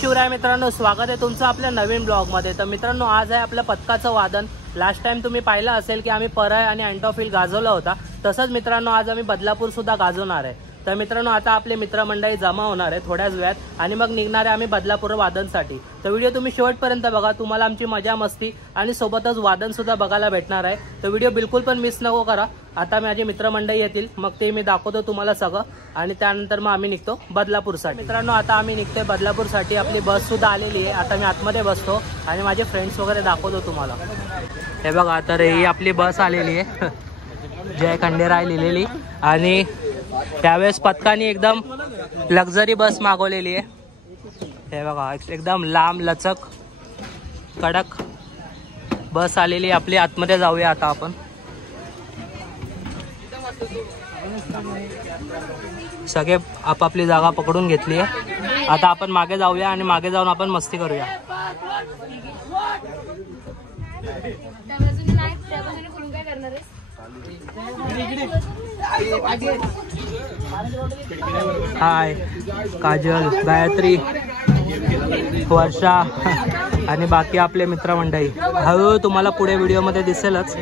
शिवराय मित्रांनो, स्वागत आहे तुमचं आपल्या नवीन ब्लॉगमध्ये। तर मित्रांनो, आज आहे आपलं पथकाचं वादन। लास्ट टाइम तुम्ही पाहिलं असेल की आम्ही परळ आणि अँटॉफिल गाजवला होता, तसंच मित्रांनो आज आम्ही बदलापूर सुद्धा गाजवणार आहे। तर मित्रांनो, आता आपले मित्रमंडळी जमा होणार आहे थोड्याच वेळात आणि मग निघणार आहे आम्ही बदलापूर वादनसाठी। तर व्हिडिओ तुम्ही शेवटपर्यंत बघा, तुम्हाला आमची मजा मस्ती आणि सोबतच वादन सुद्धा बघायला भेटणार आहे। तर व्हिडिओ बिलकुल पण मिस नको करा। आता माझे मित्रमंडळी येतील, मग ते मी दाखवतो तुम्हाला सगळं आणि त्यानंतर मग आम्ही निघतो बदलापूरसाठी। मित्रांनो, आता आम्ही निघतोय बदलापूरसाठी। आपली बस सुद्धा आलेली आहे। आता मी आतमध्ये बसतो आणि माझे फ्रेंड्स वगैरे दाखवतो तुम्हाला। हे बघा, तर ही आपली बस आलेली आहे जय खंडेराय लिहिलेली, आणि त्यावेळेस पथकाने एकदम लक्झरी बस मागवलेली आहे। हे बघा, एकदम लांब लचक कडक बस आलेली आहे आपली। आतमध्ये जाऊया आता आपण। सगळे आपापली जागा पकडून घेतली आहे। आता आपण मागे जाऊया आणि मागे जाऊन आपण मस्ती करूया। हाय काजल, गायत्री, वर्षा आणि बाकी आपले मित्रमंडळी हळूहळू तुम्हाला पुढे व्हिडिओमध्ये दिसेलच।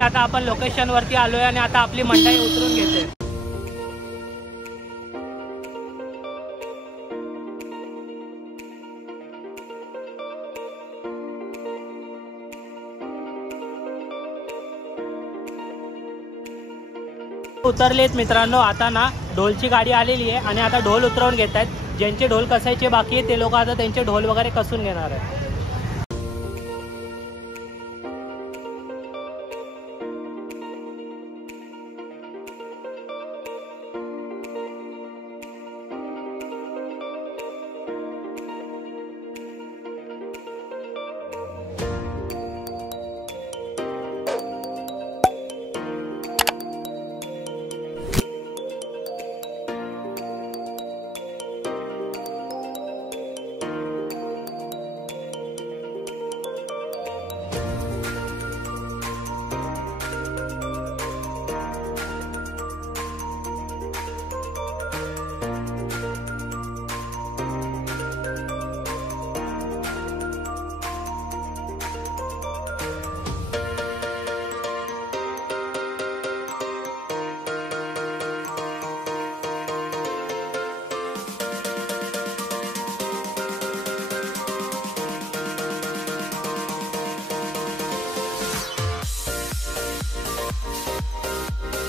आता आपण लोकेशन वरती आलोय आणि आता आपली मंडळी उतरून घेते। उतरलेत मित्रांनो। आता ना ढोलची गाडी आलेली आहे आणि आता ढोल उतरवून घेत आहेत। ज्यांचे ढोल कसायचे बाकी आहे ते लोक आता त्यांचे ढोल वगैरे कसून घेणार आहेत।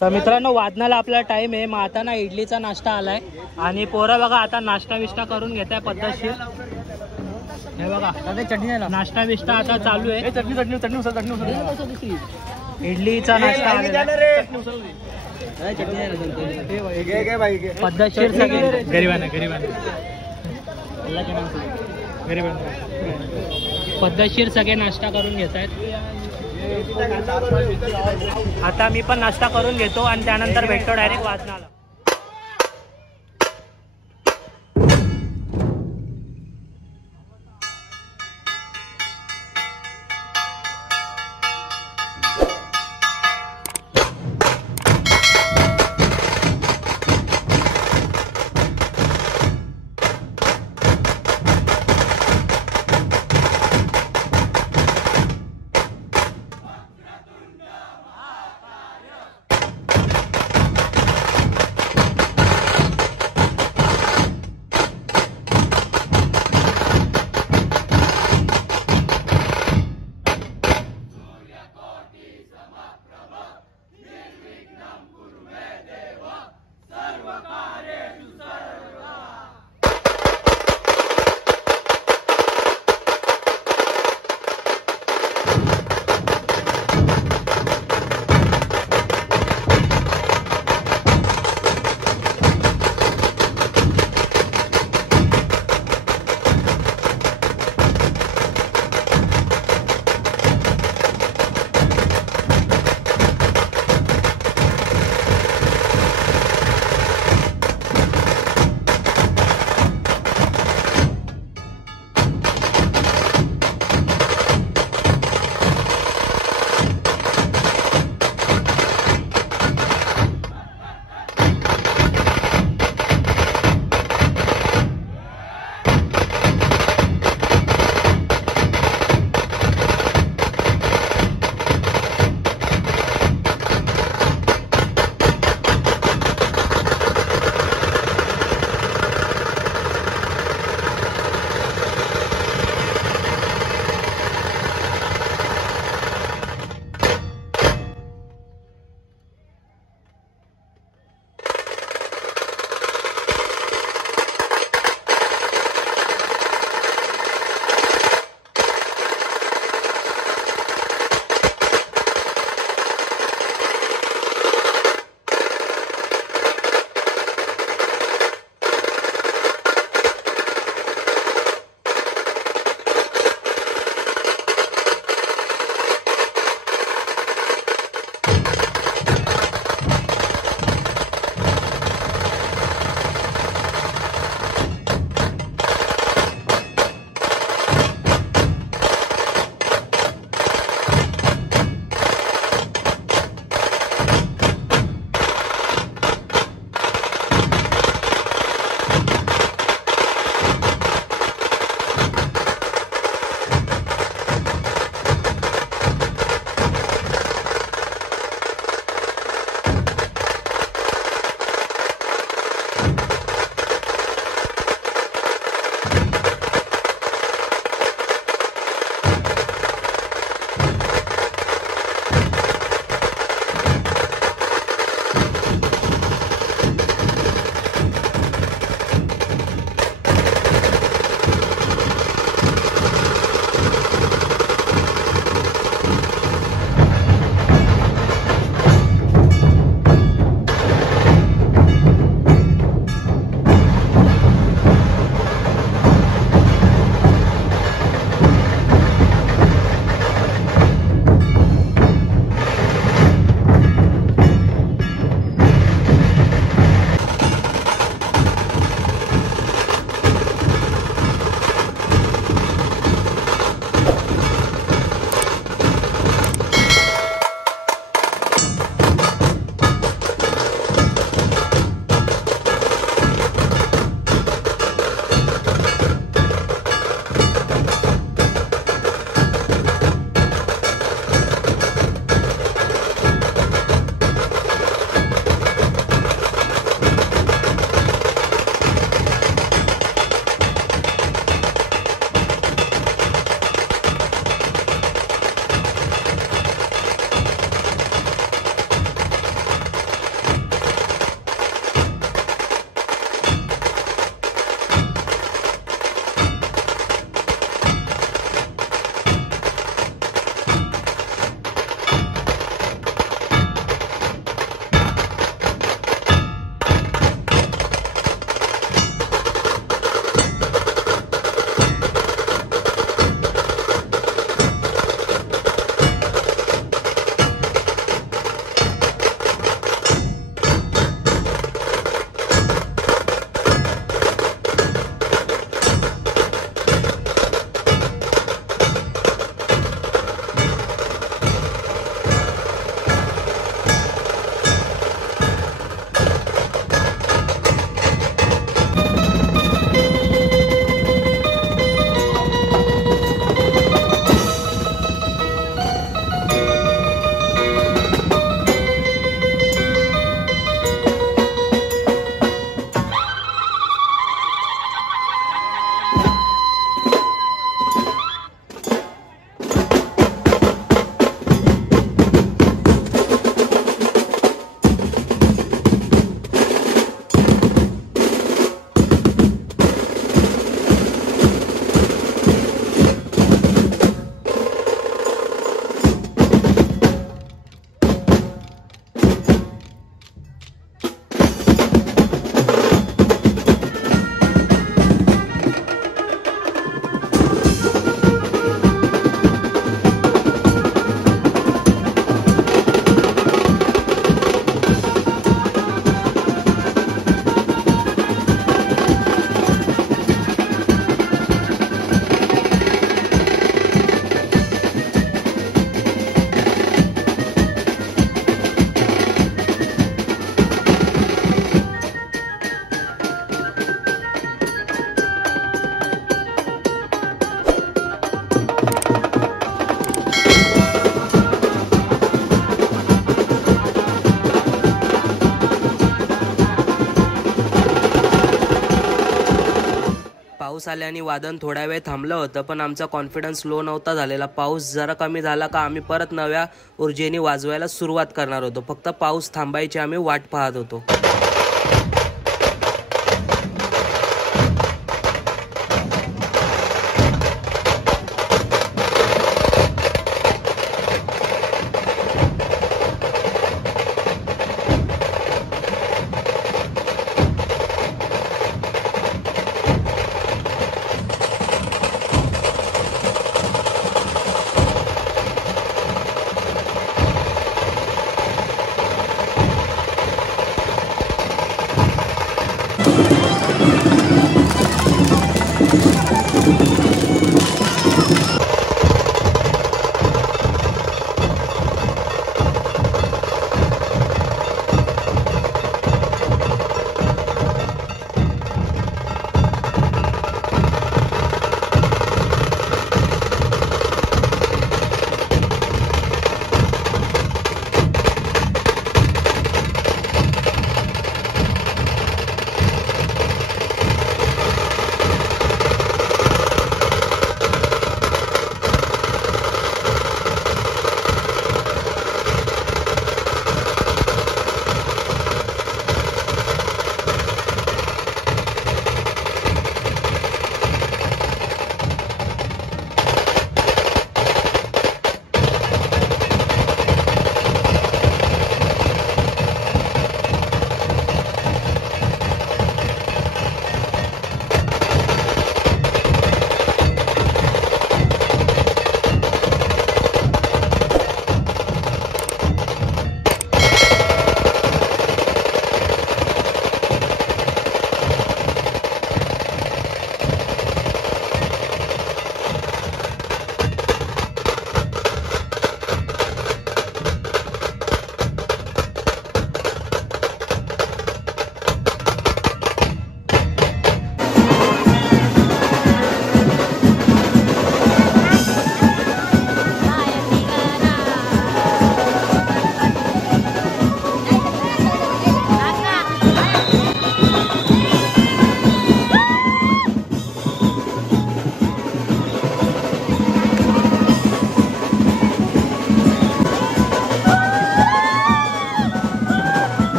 तर मित्रांनो, वादनाला आपला टाइम आहे। मग आता ना इडलीचा नाश्ता आलाय आणि पोरं बघा आता नाश्ता विष्टा करून घेत आहे पद्धतशीर। हे बघा, नाश्ता विष्टा आता चालू आहे। इडलीचा नाश्ता आलेला पद्धतशीर सगळे पद्धतशीर सगळे नाश्ता करून घेत आहेत। आता मी पण नाश्ता करून घेतो आणि त्यानंतर भेटतो डायरेक्ट वादनाला। पाऊस आल्याने वादन थोड्या वेळ थांबलं होतं, पण आमचा कॉन्फिडन्स लो नव्हता झालेला। पाऊस जरा कमी झाला का आम्ही परत नव्या ऊर्जेने वाजवायला सुरुवात करणार होतो। फक्त पाऊस थांबायची आम्ही वाट पाहत होतो।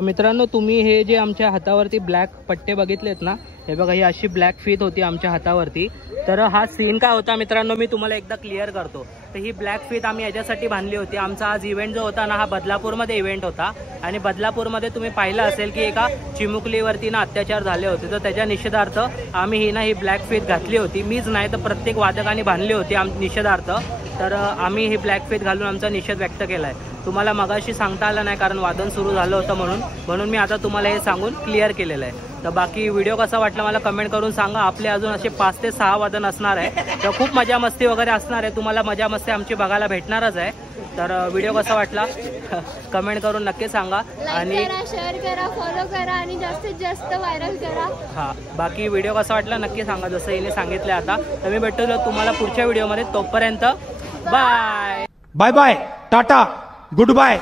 मित्रांनो तुम्ही हे जे आमच्या हातावरती ब्लॅक पट्टे बघितलेत ना, हे बघा ही अशी ब्लॅक फीत होती आमच्या हातावरती। तर हा सीन काय होता मित्रांनो मी तुम्हाला एकदा क्लिअर करतो। तर ही ब्लॅक फीत आम्ही याच्यासाठी बांधली होती, आमचा आज इव्हेंट जो होता ना हा बदलापूरमध्ये इव्हेंट होता आणि बदलापूरमध्ये तुम्ही पाहिलं असेल की एका चिमुकलीवरती ना अत्याचार झाले होते, तर त्याच्या निषेधार्थ आम्ही ही ना ही ब्लॅक फीत घातली होती। मीच नाही तर प्रत्येक वादकाने बांधली होती निषेधार्थ। तर आम्ही ही ब्लॅक फीत घालून आमचा निषेध व्यक्त केलाय। तुम्हाला मगाशी सांगता आलं नाही कारण वादन सुरू झालं होतं म्हणून मी आता तुम्हाला हे सांगून क्लिअर केलेलं आहे. तर बाकी व्हिडिओ कसा वाटला मला कमेंट करून सांगा. आपले अजून असे 5 ते 6 वादन असणार आहे, तर खूप मजा मस्ती वगैरे असणार आहे. तुम्हाला मजा मस्ती आमची बघायला भेटणारच आहे. तर व्हिडिओ कसा वाटला कमेंट करून नक्की सांगा आणि शेअर करा, फॉलो करा आणि जास्तीत जास्त व्हायरल करा. हा, बाकी व्हिडिओ कसा वाटला नक्की सांगा जसं हिने सांगितलं आता. तर मी भेटतो तुम्हाला पुढच्या व्हिडिओमध्ये. तोपर्यंत bye bye bye, tata, good bye.